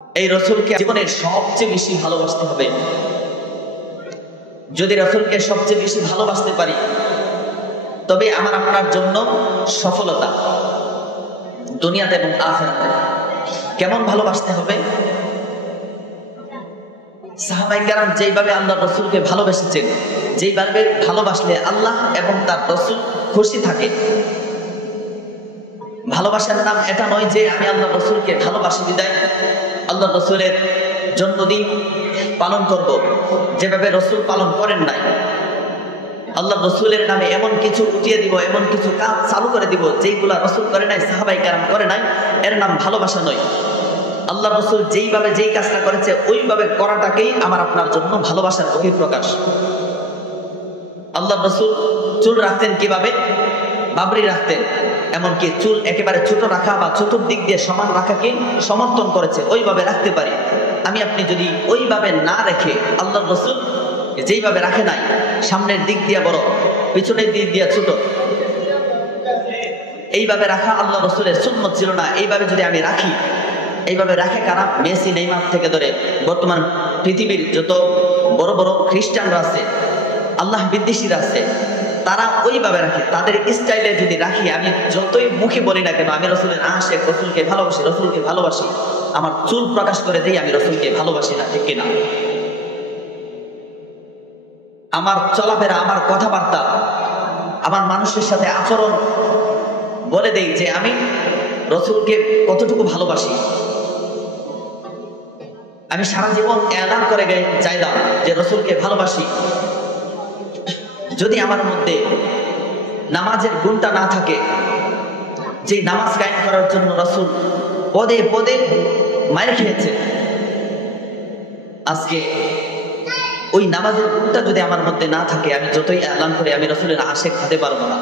এই রাসূলকে জীবনের সবচেয়ে বেশি ভালোবাসতে হবে। যদি রাসূলকে সবচেয়ে বেশি ভালোবাসতে পারি তবে আমার আপনার জন্য সফলতা দুনিয়াতে এবং আখিরাতে। কেমন ভালোবাসতে হবে? সাহাবায়ে কেরাম যেইভাবে আল্লাহর রাসূলকে ভালোবেসেছেন, যেইভাবে ভালোবাসলে আল্লাহ এবং তার রাসূল খুশি থাকে। ভালোবাসার নাম এটা নয় যে আমি আল্লাহর রাসূলকে ভালোবাসি বিদায় আল্লাহর রাসূলের জন্মদিন পালন করব, যেভাবে রাসূল পালন করেন নাই। আল্লাহর রাসূলের নামে এমন কিছু উঠিয়ে দিব, এমন কিছু কাজ চালু করে দিব যেইগুলা রাসূল করে নাই, সাহাবায়ে কেরাম করে নাই। এর নাম ভালোবাসা নয়। আল্লাহর রাসূল যেইভাবে যেই কাজটা করেছে ওইভাবে করাটাকেই আমার আপনার জন্য ভালোবাসার বহিঃপ্রকাশ। আল্লাহর রাসূল চুল রাখতেন কিভাবে? বাবরি রাখতেন। এমনকি চুল একেবারে ছোট রাখা বা চতুর্দিক দিয়ে সমান রাখাকে সমর্থন করেছে, ওইভাবে রাখতে পারি। আমি আপনি যদি ওইভাবে না রেখে আল্লাহর রাসূল যেইভাবে রাখে নাই, সামনের দিক দিয়ে বড়, পিছনের দিক দিয়ে ছোট, এইভাবে রাখা আল্লাহর রাসূলের সুন্নাত ছিল না। এইভাবে যদি আমি রাখি, এইভাবে রাখে কারা? মেসি, নেইমার থেকে ধরে বর্তমান পৃথিবীর যত বড় বড় খ্রিস্টানরা আছে, আল্লাহ বিদ্বেষীরা আছে, তারা ওইভাবে রাখে। তাদের স্টাইলে যদি রাখি, আমি যতই মুখে বলি না কেন আমি রাসূলের আশিক, রাসূলকে ভালোবাসি, রাসূলকে ভালোবাসি, আমার চুল প্রকাশ করে দেই আমি রাসূলকে ভালোবাসি না, ঠিক কিনা? আমার চলাফেরা, আমার কথাবার্তা, আমার মানুষের সাথে আচরণ বলে দেই যে আমি রাসূলকে কতটুকু ভালোবাসি। আমি সারা জীবন এলান করে যাইলাম যে রাসূলকে ভালোবাসি। যদি আমার মধ্যে নামাজের গুণটা না থাকে, যে নামাজ কায়েম করার জন্য রাসূল পদে পদে মায়ের খেয়েছে, আজকে ওই নামাজের গুণটা যদি আমার মধ্যে না থাকে, আমি যতই এলান করে আমি রাসূলের আশিক হতে পারবো না।